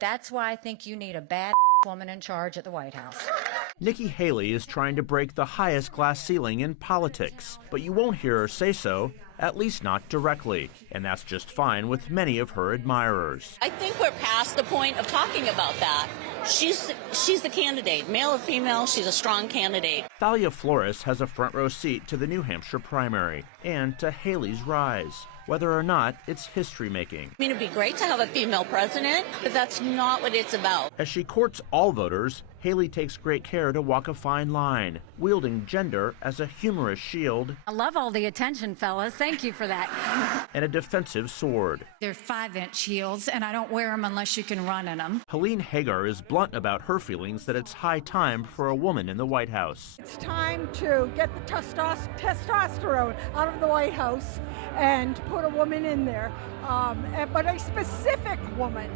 That's why I think you need a bad woman in charge at the White House. Nikki Haley is trying to break the highest glass ceiling in politics, but you won't hear her say so, at least not directly, and that's just fine with many of her admirers. I think we're past the point of talking about that. She's the candidate, male or female, she's a strong candidate. Thalia Flores has a front row seat to the New Hampshire primary and to Haley's rise, whether or not it's history making. I mean, it'd be great to have a female president, but that's not what it's about. As she courts all voters, Haley takes great care to walk a fine line, wielding gender as a humorous shield. I love all the attention, fellas. Thank you for that. And a defensive sword. They're 5-inch heels, and I don't wear them unless you can run in them. Helene Hagar is blunt about her feelings that it's high time for a woman in the White House. It's time to get the testosterone out of the White House and put a woman in there, but a specific woman,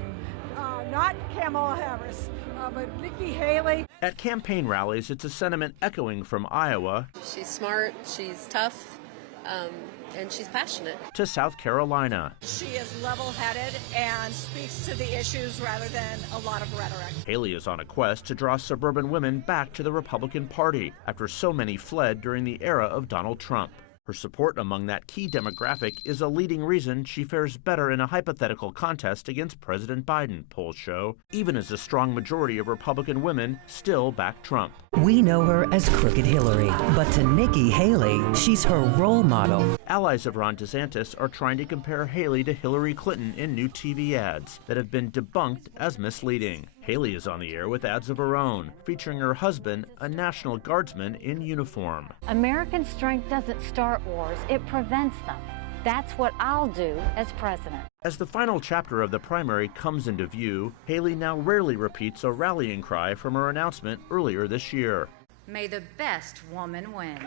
not Kamala Harris, but Nikki Haley. At campaign rallies, it's a sentiment echoing from Iowa. She's smart, she's tough, and she's passionate. To South Carolina. She is level-headed and speaks to the issues rather than a lot of rhetoric. Haley is on a quest to draw suburban women back to the Republican Party after so many fled during the era of Donald Trump. Her support among that key demographic is a leading reason she fares better in a hypothetical contest against President Biden, polls show, even as a strong majority of Republican women still back Trump. We know her as Crooked Hillary, but to Nikki Haley, she's her role model. Allies of Ron DeSantis are trying to compare Haley to Hillary Clinton in new TV ads that have been debunked as misleading. Haley is on the air with ads of her own, featuring her husband, a National Guardsman in uniform. American strength doesn't start wars, it prevents them. That's what I'll do as president. As the final chapter of the primary comes into view, Haley now rarely repeats a rallying cry from her announcement earlier this year. May the best woman win.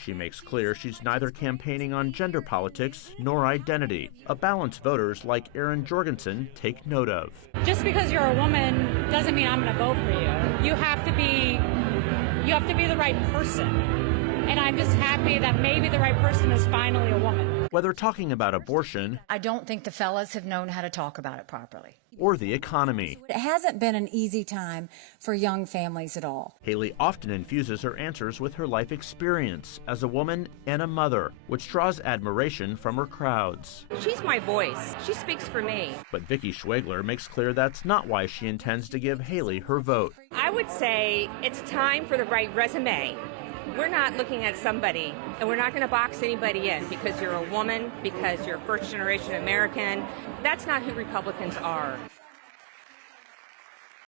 She makes clear she's neither campaigning on gender politics nor identity, a balance voters like Aaron Jorgensen take note of. Just because you're a woman doesn't mean I'm going to vote for you. You have to be the right person. And I'm just happy that maybe the right person is finally a woman. Whether talking about abortion, I don't think the fellas have known how to talk about it properly. Or the economy. It hasn't been an easy time for young families at all. Haley often infuses her answers with her life experience as a woman and a mother, which draws admiration from her crowds. She's my voice. She speaks for me. But Vicki Schwegler makes clear that's not why she intends to give Haley her vote. I would say it's time for the right resume. We're not looking at somebody, and we're not going to box anybody in because you're a woman, because you're first-generation American. That's not who Republicans are.